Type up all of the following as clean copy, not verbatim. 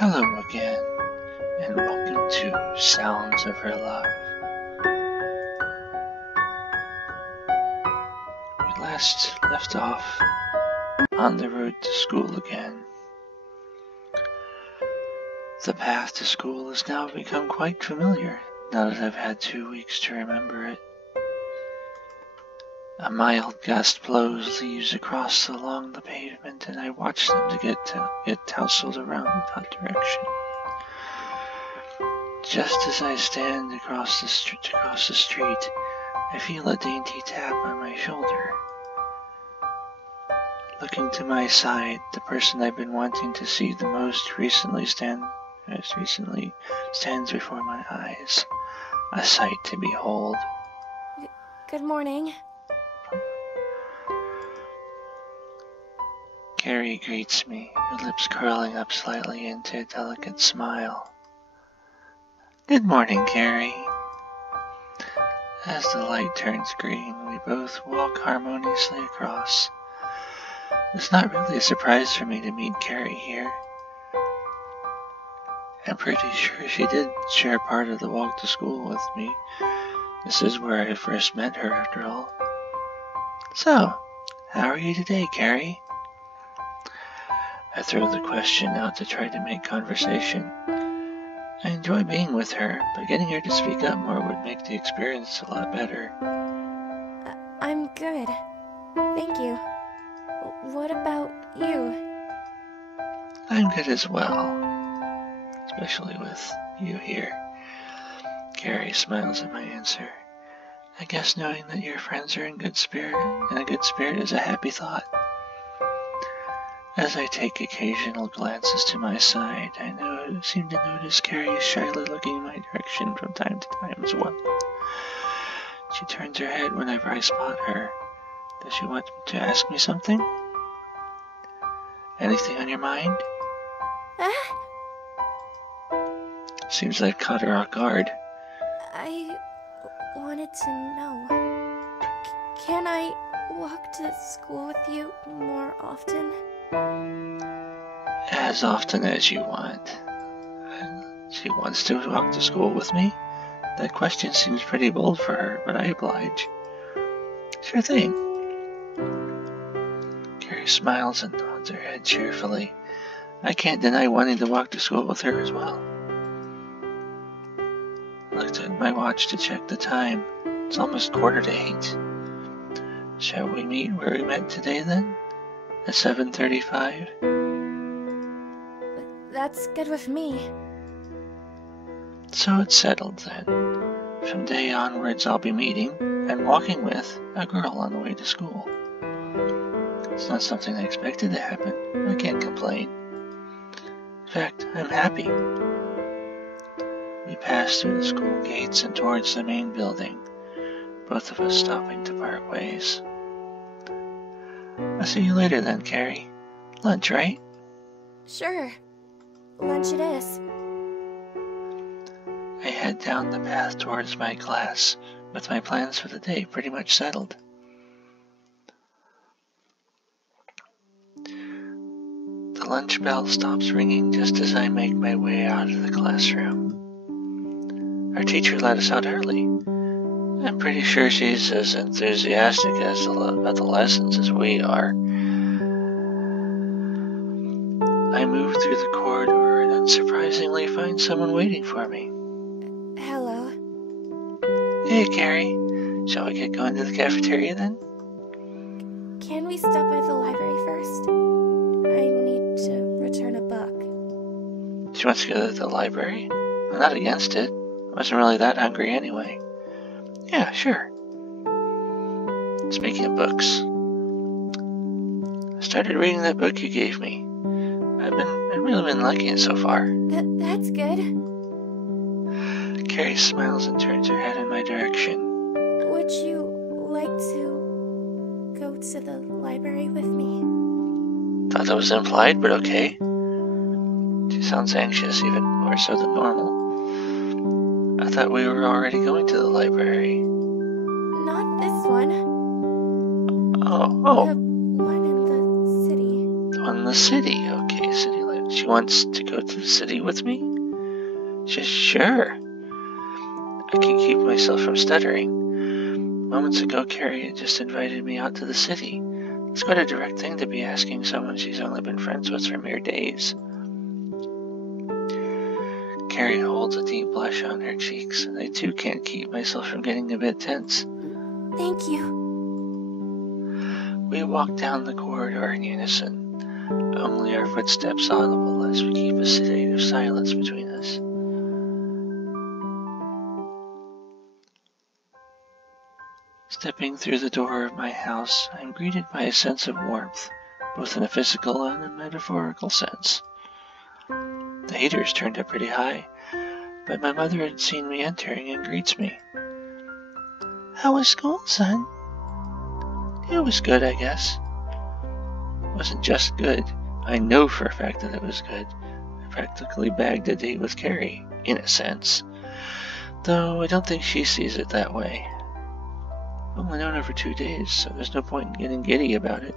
Hello again, and welcome to Sounds of Her Love. We last left off on the road to school again. The path to school has now become quite familiar, now that I've had 2 weeks to remember it. A mild gust blows leaves across along the pavement, and I watch them to get tousled around without direction. Just as I stand across the street, I feel a dainty tap on my shoulder. Looking to my side, the person I've been wanting to see the most recently stands before my eyes, a sight to behold. Good morning. Carrie greets me, her lips curling up slightly into a delicate smile. Good morning, Carrie. As the light turns green, we both walk harmoniously across. It's not really a surprise for me to meet Carrie here. I'm pretty sure she did share part of the walk to school with me. This is where I first met her, after all. So, how are you today, Carrie? I throw the question out to try to make conversation. I enjoy being with her, but getting her to speak up more would make the experience a lot better. I'm good. Thank you. What about you? I'm good as well, especially with you here. Carrie smiles at my answer. I guess knowing that your friends are in a good spirit is a happy thought. As I take occasional glances to my side, I seem to notice Carrie shyly looking in my direction from time to time as well. She turns her head whenever I spot her. Does she want to ask me something? Anything on your mind? Seems I've caught her off guard. I wanted to know. Can I walk to school with you more often? As often as you want. She wants to walk to school with me? That question seems pretty bold for her, but I oblige. Sure thing. Carrie smiles and nods her head cheerfully. I can't deny wanting to walk to school with her as well. I looked at my watch to check the time. It's almost 7:45. Shall we meet where we met today then? At 7:35? That's good with me. So it's settled then. From today onwards I'll be meeting and walking with a girl on the way to school. It's not something I expected to happen. I can't complain. In fact, I'm happy. We pass through the school gates and towards the main building, both of us stopping to part ways. I'll see you later then, Carrie. Lunch, right? Sure. Lunch it is. I head down the path towards my class, with my plans for the day pretty much settled. The lunch bell stops ringing just as I make my way out of the classroom. Our teacher let us out early. I'm pretty sure she's as enthusiastic about the lessons as we are. I move through the corridor and unsurprisingly find someone waiting for me. Hello. Hey, Carrie. Shall we get going to the cafeteria then? Can we stop by the library first? I need to return a book. She wants to go to the library? I'm not against it. I wasn't really that hungry anyway. Yeah, sure. Speaking of books, I started reading that book you gave me. I've really been liking it so far. That's good. Carrie smiles and turns her head in my direction. Would you like to go to the library with me? Thought that was implied, but okay. She sounds anxious, even more so than normal. I thought we were already going to the library. Not this one. Oh. The one in the city. The one in the city. Okay, city library. She wants to go to the city with me? Sure. I can keep myself from stuttering. Moments ago, Carrie had just invited me out to the city. It's quite a direct thing to be asking someone she's only been friends with for mere days. Carrie holds a deep blush on her cheeks, and I too can't keep myself from getting a bit tense. Thank you. We walk down the corridor in unison, only our footsteps audible as we keep a sedative silence between us. Stepping through the door of my house, I am greeted by a sense of warmth, both in a physical and a metaphorical sense. The heater's turned up pretty high, but my mother had seen me entering and greets me. How was school, son? It was good, I guess. It wasn't just good. I know for a fact that it was good. I practically bagged a date with Carrie, in a sense. Though I don't think she sees it that way. I've only known her for 2 days, so there's no point in getting giddy about it.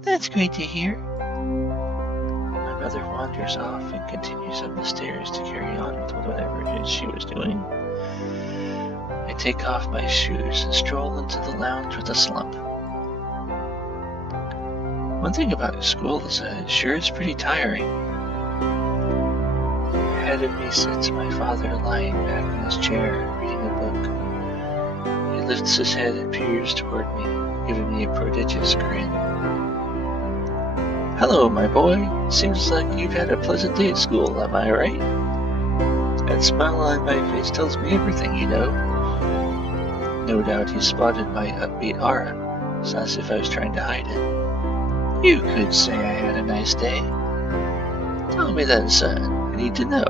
That's great to hear. My mother wanders off and continues up the stairs to carry on with whatever it is she was doing. I take off my shoes and stroll into the lounge with a slump. One thing about school is that it sure is pretty tiring. Ahead of me sits my father lying back in his chair, reading a book. He lifts his head and peers toward me, giving me a prodigious grin. Hello, my boy. Seems like you've had a pleasant day at school, am I right? That smile on my face tells me everything, you know. No doubt he spotted my upbeat aura. It's not as if I was trying to hide it. You could say I had a nice day. Tell me then, son. I need to know.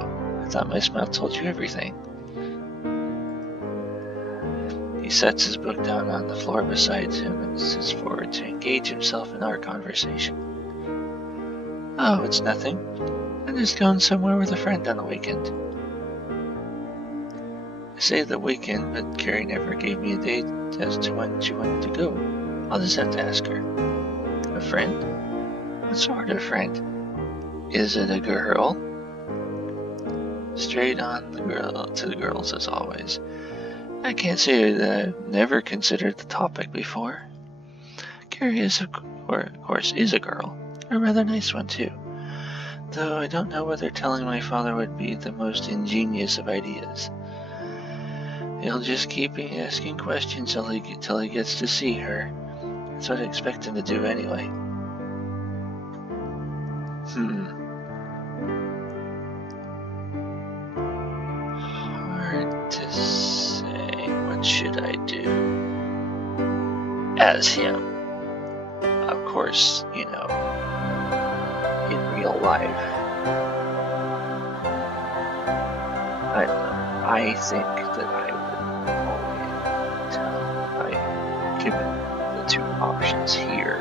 I thought my smile told you everything. He sets his book down on the floor beside him and sits forward to engage himself in our conversation. Oh, it's nothing. I'm just going somewhere with a friend on the weekend. I say the weekend, but Carrie never gave me a date as to when she wanted to go. I'll just have to ask her. A friend? What sort of friend? Is it a girl? Straight on to the girls as always. I can't say that I've never considered the topic before. Carrie of course is a girl. A rather nice one too. Though I don't know whether telling my father would be the most ingenious of ideas. He'll just keep asking questions till he gets to see her. That's what I expect him to do anyway. Hard to say. What should I do? As him. Of course, you know, in real life. I don't know. I think that I would always, given the 2 options here,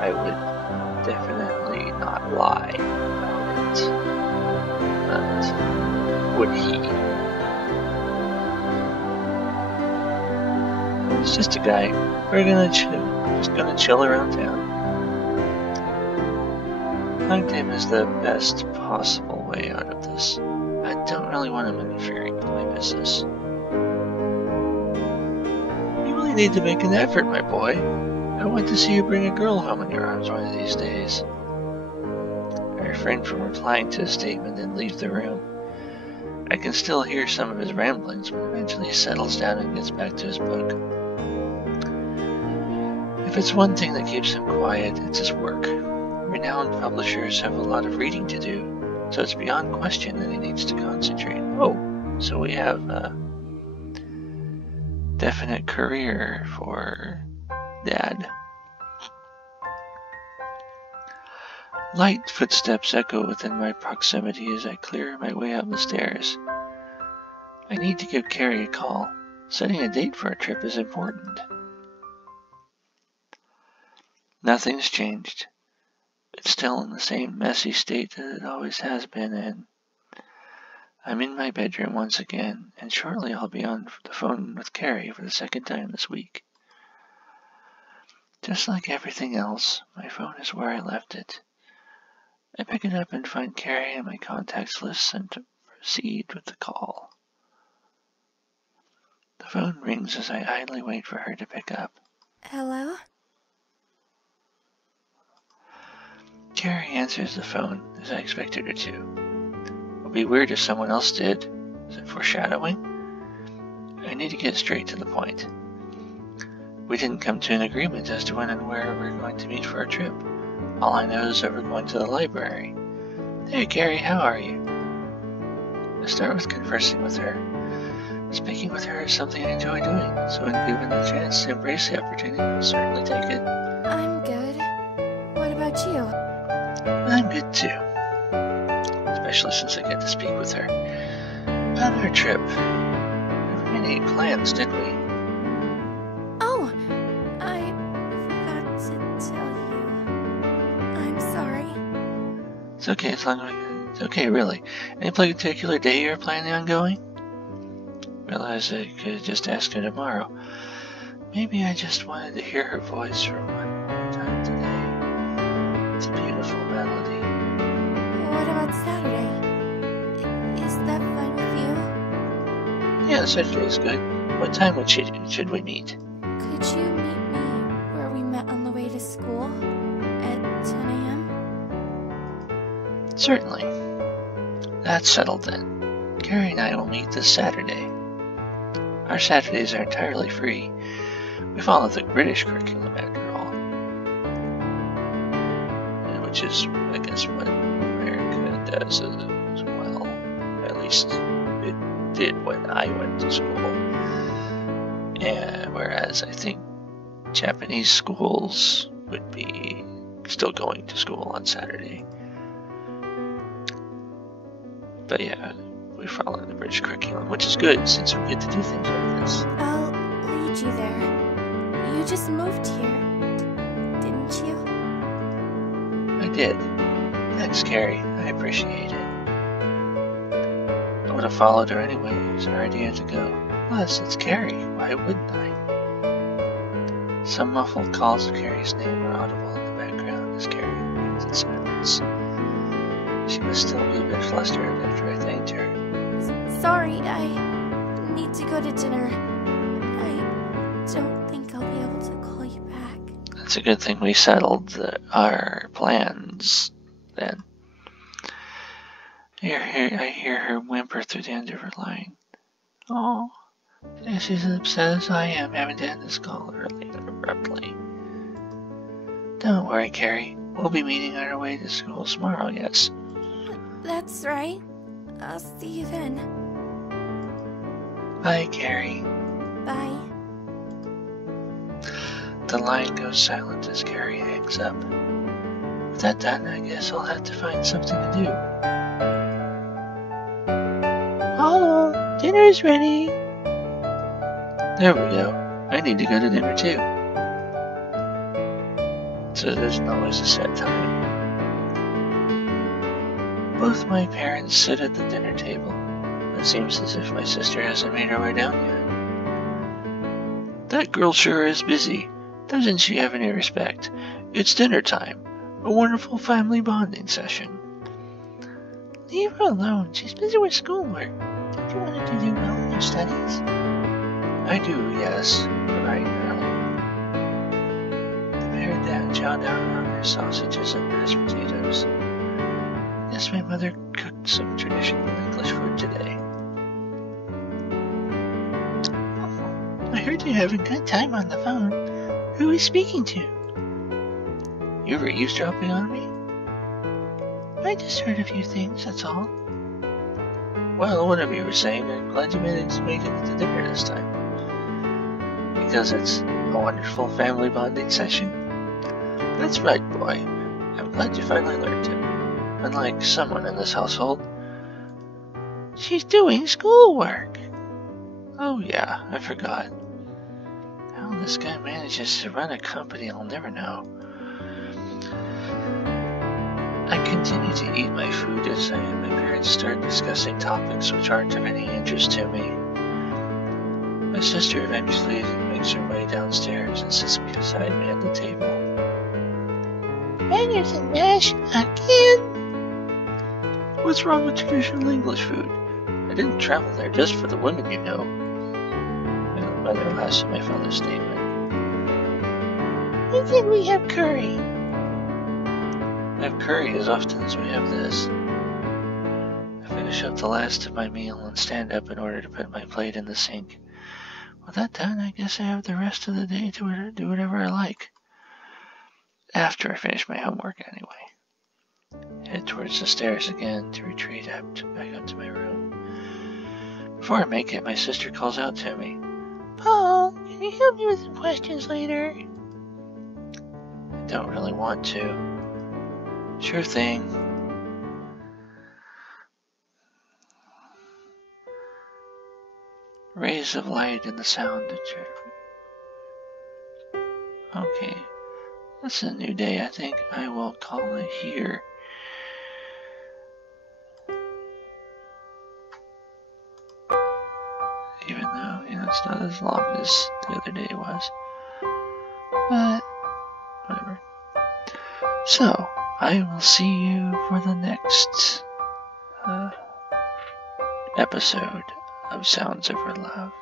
I would definitely not lie about it. But would he? It's just a guy. We're just gonna chill around town. Find him is the best possible way out of this. I don't really want him interfering with my business. You really need to make an effort, my boy. I want to see you bring a girl home in your arms one of these days. I refrain from replying to his statement and leave the room. I can still hear some of his ramblings, but eventually he settles down and gets back to his book. If it's one thing that keeps him quiet, it's his work. Renowned publishers have a lot of reading to do, so it's beyond question that he needs to concentrate. Oh, so we have a definite career for Dad. Light footsteps echo within my proximity as I clear my way up the stairs. I need to give Carrie a call. Setting a date for a trip is important. Nothing's changed. It's still in the same messy state that it always has been in. I'm in my bedroom once again, and shortly I'll be on the phone with Carrie for the 2nd time this week. Just like everything else, my phone is where I left it. I pick it up and find Carrie in my contacts list and to proceed with the call. The phone rings as I idly wait for her to pick up. Hello? Carrie answers the phone as I expected her to. It would be weird if someone else did. Is it foreshadowing? I need to get straight to the point. We didn't come to an agreement as to when and where we're going to meet for our trip. All I know is that we're going to the library. Hey Carrie, how are you? I start with conversing with her. Speaking with her is something I enjoy doing, so when given the chance to embrace the opportunity, I'll certainly take it. I'm good. What about you? I'm good too. Especially since I get to speak with her. About our trip. Never made any plans, did we? Oh, I forgot to tell you. I'm sorry. It's okay as long as it's okay, really. Any particular day you're planning on going? Realize I could have just asked her tomorrow. Maybe I just wanted to hear her voice for one more time today. It's a beautiful melody. What about Saturday? Is that fine with Yeah, Saturday is good. What time should we meet? you? Could you meet me where we met on the way to school at 10 a.m.? Certainly. That's settled then. Carrie and I will meet this Saturday. Our Saturdays are entirely free. We follow the British curriculum after all. Which is, I guess, what America does as well. At least it did when I went to school. And whereas I think Japanese schools would be still going to school on Saturday. But yeah, we follow the British curriculum, which is good since we get to do things like this. I'll lead you there. You just moved here, didn't you? I did. Thanks, Carrie. I appreciate it. I would have followed her anyway. It was her idea to go. Plus, it's Carrie. Why wouldn't I? Some muffled calls of Carrie's name are audible in the background as Carrie remains in silence. She must still be a bit flustered after I thanked her. Sorry, I need to go to dinner. I don't think I'll be able to call you back. It's a good thing we settled our plans then. I hear her whimper through the end of her line. Oh, she's as upset as I am having to end this call early and abruptly. Don't worry, Carrie. We'll be meeting on our way to school tomorrow, yes. That's right. I'll see you then. Bye, Carrie. Bye. The line goes silent as Carrie hangs up. With that done, I guess I'll have to find something to do. Oh, dinner's ready. There we go. I need to go to dinner too. So there's always a set time. Both my parents sit at the dinner table. It seems as if my sister hasn't made her way down yet. That girl sure is busy. Doesn't she have any respect? It's dinner time. A wonderful family bonding session. Leave her alone. She's busy with schoolwork. Don't you want her to do well in her studies? I do, yes. You're right, darling. The pair then chow down on their sausages and mashed potatoes. Yes, my mother cooked some traditional English food today. Oh, I heard you having a good time on the phone. Who are you speaking to? You were eavesdropping on me? I just heard a few things, that's all. Well, whatever you were saying, I'm glad you managed to make it to dinner this time. Because it's a wonderful family bonding session. That's right, boy. I'm glad you finally learned it. Unlike someone in this household. She's doing schoolwork. Oh yeah, I forgot. How this guy manages to run a company, I'll never know. I continue to eat my food as I and my parents start discussing topics which aren't of any interest to me. My sister eventually makes her way downstairs and sits beside me at the table. Bangers and mash again? What's wrong with traditional English food? I didn't travel there just for the women, you know. My mother laughs at my father's statement. When can we have curry? We have curry as often as we have this. I finish up the last of my meal and stand up in order to put my plate in the sink. With that done, I guess I have the rest of the day to do whatever I like. After I finish my homework, anyway. Head towards the stairs again to retreat back up to my room. Before I make it, my sister calls out to me. Paul, can you help me with some questions later? I don't really want to. Sure thing. Rays of light and the sound of chirping. Okay, that's a new day. I think I will call it here. Even though, it's not as long as the other day was. But, whatever. So, I will see you for the next episode of Sounds Over Love.